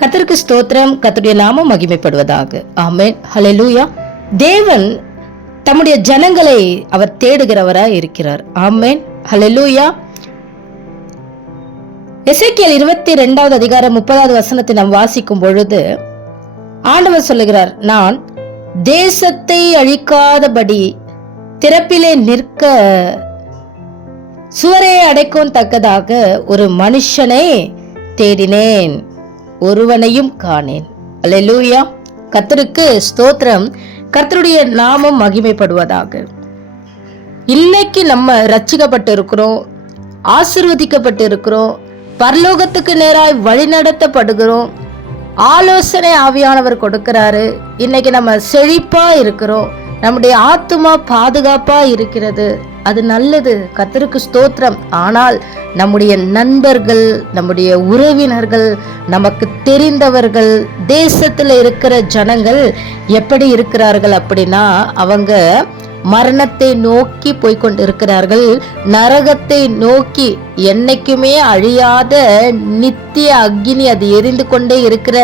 கர்த்தருக்கு ஸ்தோத்திரம். கர்த்தருடைய நாமம் மகிமைப்படுவதாக. ஆமென். ஹல்லேலூயா. தேவன் தம்முடைய ஜனங்களை அவர் தேடுகிறவராய் இருக்கிறார். ஆமென். ஹல்லேலூயா. எசேக்கியேல் 22வது அதிகாரம் 30வது வசனத்தை நாம் வாசிக்கும் பொழுது ஆண்டவர் சொல்லுகிறார், நான் தேசத்தை அழிக்காதபடி திறப்பிலே நிற்க சுவரை அடைக்கும் தக்கதாக ஒரு மனுஷனை தேடினேன், ஒருவனையும் காணேன். அல்லேலூயா. கர்த்தருக்கு ஸ்தோத்திரம். கர்த்தருடைய நாமம் மகிமைப்படுவதாக. இன்னைக்கு நம்ம ரட்சிக்கப்பட்டு இருக்கிறோம், ஆசீர்வதிக்கப்பட்டு இருக்கிறோம், பரலோகத்துக்கு நேராய் வழிநடத்தப்படுகிறோம். ஆலோசனை ஆவியானவர் கொடுக்கிறாரு. இன்னைக்கு நம்ம செழிப்பா இருக்கிறோம், நம்முடைய ஆத்துமா பாதுகாப்பா இருக்கிறது. அது நல்லது. கர்த்தருக்கு ஸ்தோத்திரம். ஆனால் நம்முடைய நண்பர்கள், நம்முடைய உறவினர்கள், நமக்கு தெரிந்தவர்கள், தேசத்துல இருக்கிற ஜனங்கள் எப்படி இருக்கிறார்கள் அப்படின்னா, அவங்க மரணத்தை நோக்கி போய்கொண்டு இருக்கிறார்கள், நரகத்தை நோக்கி, என்னைக்குமே அழியாத நித்திய அக்கினி, அது எரிந்து கொண்டே இருக்கிற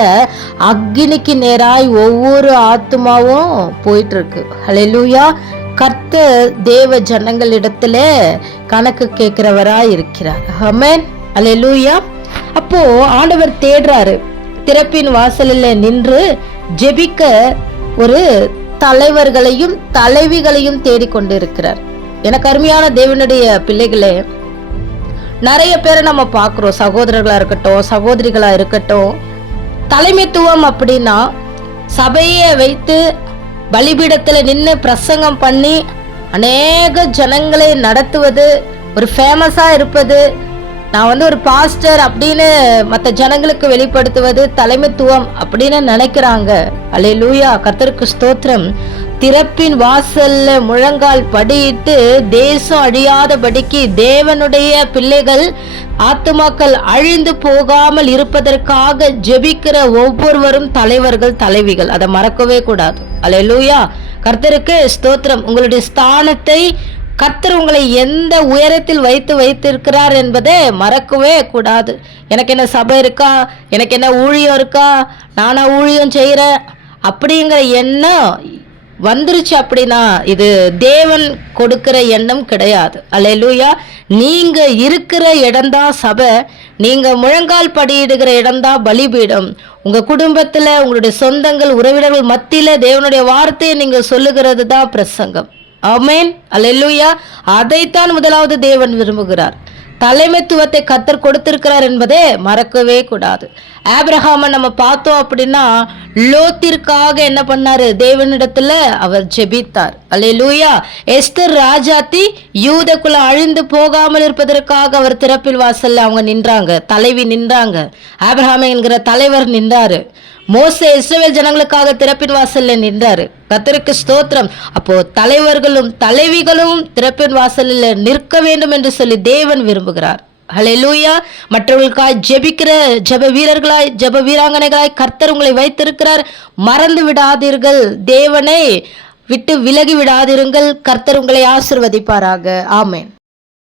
அக்கினிக்கு நேராய் ஒவ்வொரு ஆத்துமாவும் போயிட்டு இருக்கு. ஹல்லேலூயா. கர்த்தர் தேவ ஜனங்களிடத்துல கணக்கு கேட்கிறவராய் இருக்கிறார். ஆமென். அல்லேலூயா. அப்போ ஆண்டவர் தேடுறாரு. திறப்பின் வாசலில் நின்று ஜெபிக்க ஒரு தலைவர்களையும் தலைவிகளையும் தேடிக்கொண்டு இருக்கிறார். எனக்கு அருமையான தேவனுடைய பிள்ளைகளே, நிறைய பேரை நம்ம பார்க்கிறோம், சகோதரர்களா இருக்கட்டும், சகோதரிகளா இருக்கட்டும். தலைமைத்துவம் அப்படின்னா சபையை வைத்து பலிபீடத்துல நின்று பிரசங்கம் பண்ணி அநேக ஜனங்களை நடத்துவது, ஒரு ஃபேமஸா இருப்பது, நான் ஒரு பாஸ்டர் அப்படின்னு மற்ற ஜனங்களுக்கு வெளிப்படுத்துவது தலைமைத்துவம் அப்படின்னு நினைக்கிறாங்க. அல்லேலூயா. கர்த்தருக்கு ஸ்தோத்திரம். திறப்பின் வாசல்ல முழங்கால் படியிட்டு தேசம் அழியாதபடிக்கு, தேவனுடைய பிள்ளைகள் ஆத்துமாக்கள் அழிந்து போகாமல் இருப்பதற்காக ஜெபிக்கிற ஒவ்வொருவரும் தலைவர்கள், தலைவிகள். அதை மறக்கவே கூடாது. அல்லேலூயா. கர்த்தருக்கு ஸ்தோத்திரம். உங்களுடைய ஸ்தானத்தை கர்த்தர் உங்களை எந்த உயரத்தில் வைத்திருக்கிறார் என்பதை மறக்கவே கூடாது. எனக்கு என்ன சபை இருக்கா, எனக்கு என்ன ஊழியம் இருக்கா, நானா ஊழியம் செய்கிறேன் அப்படிங்கிற எண்ணம் வந்துருச்சு அப்படின்னா இது தேவன் கொடுக்கிற எண்ணம் கிடையாது. அல்லேலூயா. நீங்க இருக்கிற இடம்தான் சபை, நீங்க முழங்கால் படியிடுகிற இடம்தான் பலிபீடம். உங்க குடும்பத்துல, உங்களுடைய சொந்தங்கள், உறவினர்கள் மத்தியில தேவனுடைய வார்த்தையை நீங்க சொல்லுகிறது தான் பிரசங்கம். ஆமென். அல்லேலூயா. அதைத்தான் முதலாவது தேவன் விரும்புகிறார். தலைமைத்துவத்தை கர்த்தர் கொடுத்திருக்கிறார் என்பதே மறக்கவே கூடாது. ஆபிரகாமை நம்ம பார்த்தோம் அப்படின்னா, லோத்திற்காக என்ன பண்ணாரு, தேவனிடத்துல அவர் ஜெபித்தார். அல்லேலூயா. எஸ்தர் ராஜாத்தி யூதக்குள்ள அழிந்து போகாமல் இருப்பதற்காக அவர் திறப்பில் வாசல்ல அவங்க நின்றாங்க, தலைவி நின்றாங்க, ஆபிரகாம் என்கிற தலைவர் நின்றாரு. மோசே இஸ்ரவேல் ஜனங்களுக்காக திறப்பின் வாசல்ல நின்றாரு. கர்த்தருக்கு ஸ்தோத்திரம். அப்போ தலைவர்களும் தலைவிகளும் திறப்பின் வாசலில் நிற்க வேண்டும் என்று சொல்லி தேவன் விரும்புகிறார். ஹல்லேலூயா. மற்றவர்களுக்காய் ஜெபிக்கிற ஜெப வீரர்களாய், ஜெப வீராங்கனைகளாய் கர்த்தர் உங்களை வைத்திருக்கிறார். மறந்து விடாதீர்கள், தேவனை விட்டு விலகி விடாதிருங்கள். கர்த்தர் உங்களை ஆசீர்வதிப்பாராக. ஆமென்.